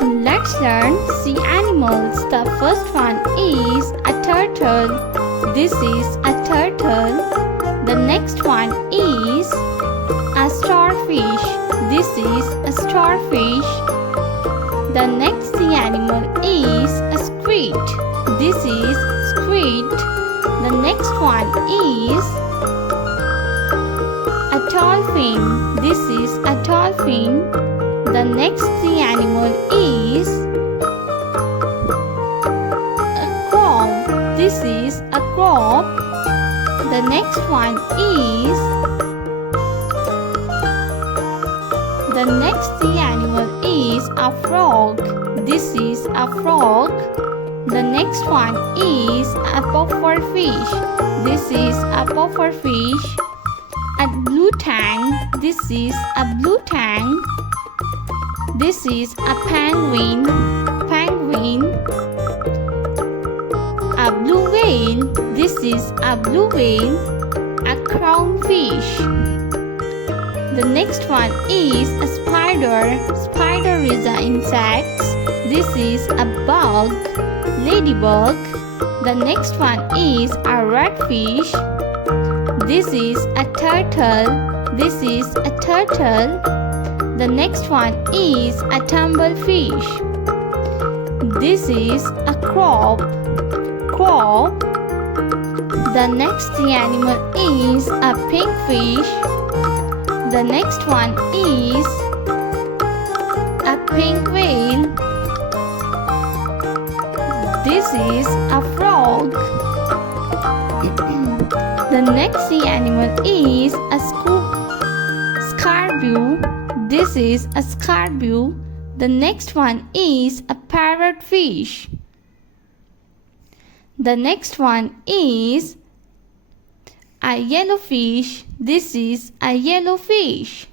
Let's learn sea animals. The first one is a turtle. This is a turtle. The next one is a starfish. This is a starfish. The next sea animal is a squid. This is squid. The next one is a dolphin. This is a dolphin. The next sea animal is a crab. This is a crab. The next one is the next sea animal is a frog. This is a frog. The next one is a puffer fish. This is a puffer fish. A blue tang. This is a blue tang. This is a penguin. Penguin. A blue whale. This is a blue whale. A clownfish. The next one is a spider. Spider is an insect. This is a bug. Ladybug. The next one is a redfish. This is a turtle. This is a turtle. The next one is a tumblefish. This is a crab. Crab. The next sea animal is a pinkfish. The next one is a pink whale. This is a frog. The next sea animal is a scarabee. This is a scarabee. The next one is a parrotfish. The next one is a yellowfish. This is a yellowfish.